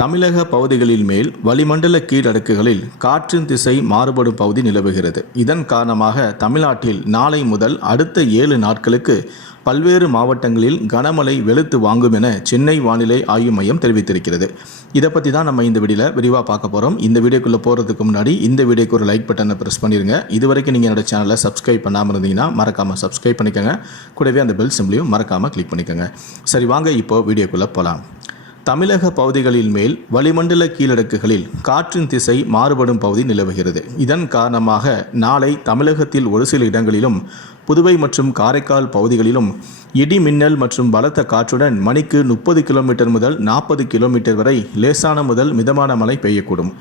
தமிழக பகுதிகளில் மேல் வளிமண்டல கீழடுக்குகளில் காற்றின் திசை மாறுபடும் பகுதி நிலவுகிறது. இதன் காரணமாக தமிழ்நாட்டில் நாளை முதல் அடுத்த ஏழு நாட்களுக்கு பல்வேறு மாவட்டங்களில் கனமழை வெளுத்து வாங்கும் என சென்னை வானிலை ஆய்வு மையம் தெரிவித்திருக்கிறது. இதை பற்றி தான் நம்ம இந்த வீடியோவில் விரிவாக பார்க்க போகிறோம் இந்த வீடியோக்குள்ளே போகிறதுக்கு முன்னாடி இந்த வீடியோக்கு ஒரு லைக் பட்டனை ப்ரெஸ் பண்ணிடுங்க இது வரைக்கும் நீங்கள் என்னோட சேனலை சப்ஸ்கிரைப் பண்ணாமல் இருந்தீங்கன்னா மறக்காமல் சப்ஸ்கிரைப் பண்ணிக்கோங்க. கூடவே அந்த பெல் சிம்லையும் மறக்காமல் கிளிக் பண்ணிக்கோங்க. சரி வாங்க இப்போ வீடியோக்குள்ளே போகலாம் தமிழக பகுதிகளின் மேல் வளிமண்டல கீழடுக்குகளில் காற்றின் திசை மாறுபடும் பகுதி நிலவுகிறது. இதன் காரணமாக நாளை தமிழகத்தில் ஒரு சில இடங்களிலும் புதுவை மற்றும் காரைக்கால் பகுதிகளிலும் இடி மின்னல் மற்றும் பலத்த காற்றுடன் மணிக்கு முப்பது கிலோமீட்டர் முதல் நாற்பது கிலோமீட்டர் வரை லேசான முதல் மிதமான மழை பெய்யக்கூடும்.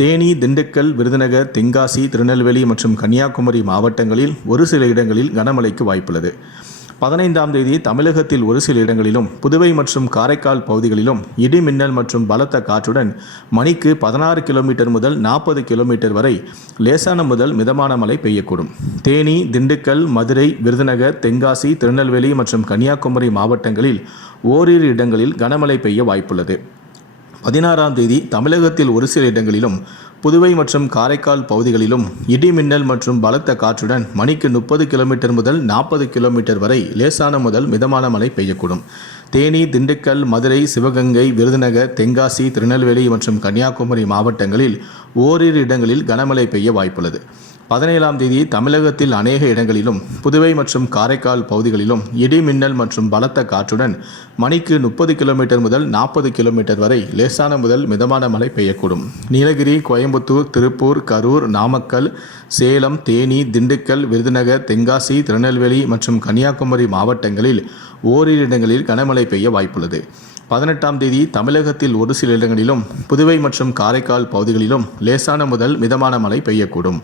தேனி திண்டுக்கல் விருதுநகர் தென்காசி திருநெல்வேலி மற்றும் கன்னியாகுமரி மாவட்டங்களில் ஒரு சில இடங்களில் கனமழைக்கு வாய்ப்புள்ளது. பதினைந்தாம் தேதி தமிழகத்தில் ஒரு சில இடங்களிலும் புதுவை மற்றும் காரைக்கால் பகுதிகளிலும் இடி மின்னல் மற்றும் பலத்த காற்றுடன் மணிக்கு பதினாறு கிலோமீட்டர் முதல் நாற்பது கிலோமீட்டர் வரை லேசான முதல் மிதமான மழை பெய்யக்கூடும். தேனி திண்டுக்கல் மதுரை விருதுநகர் தென்காசி திருநெல்வேலி மற்றும் கன்னியாகுமரி மாவட்டங்களில் ஓரிரு இடங்களில் கனமழை பெய்ய வாய்ப்புள்ளது. பதினாறாம் தேதி தமிழகத்தில் ஒரு சில இடங்களிலும் புதுவை மற்றும் காரைக்கால் பகுதிகளிலும் இடி மின்னல் மற்றும் பலத்த காற்றுடன் மணிக்கு முப்பது கிலோமீட்டர் முதல் நாற்பது கிலோமீட்டர் வரை லேசான முதல் மிதமான மழை பெய்யக்கூடும். தேனி திண்டுக்கல் மதுரை சிவகங்கை விருதுநகர் தென்காசி திருநெல்வேலி மற்றும் கன்னியாகுமரி மாவட்டங்களில் ஓரிரு இடங்களில் கனமழை பெய்ய வாய்ப்புள்ளது. பதினேழாம் தேதி தமிழகத்தில் அநேக இடங்களிலும் புதுவை மற்றும் காரைக்கால் பகுதிகளிலும் இடி மின்னல் மற்றும் பலத்த காற்றுடன் மணிக்கு முப்பது கிலோமீட்டர் முதல் நாற்பது கிலோமீட்டர் வரை லேசான முதல் மிதமான மழை பெய்யக்கூடும். நீலகிரி கோயம்புத்தூர் திருப்பூர் கரூர் நாமக்கல் சேலம் தேனி திண்டுக்கல் விருதுநகர் தென்காசி திருநெல்வேலி மற்றும் கன்னியாகுமரி மாவட்டங்களில் ஓரிரு இடங்களில் கனமழை பெய்ய வாய்ப்புள்ளது. பதினெட்டாம் தேதி தமிழகத்தில் ஒரு சில இடங்களிலும் புதுவை மற்றும் காரைக்கால் பகுதிகளிலும் லேசான முதல் மிதமான மழை பெய்யக்கூடும்.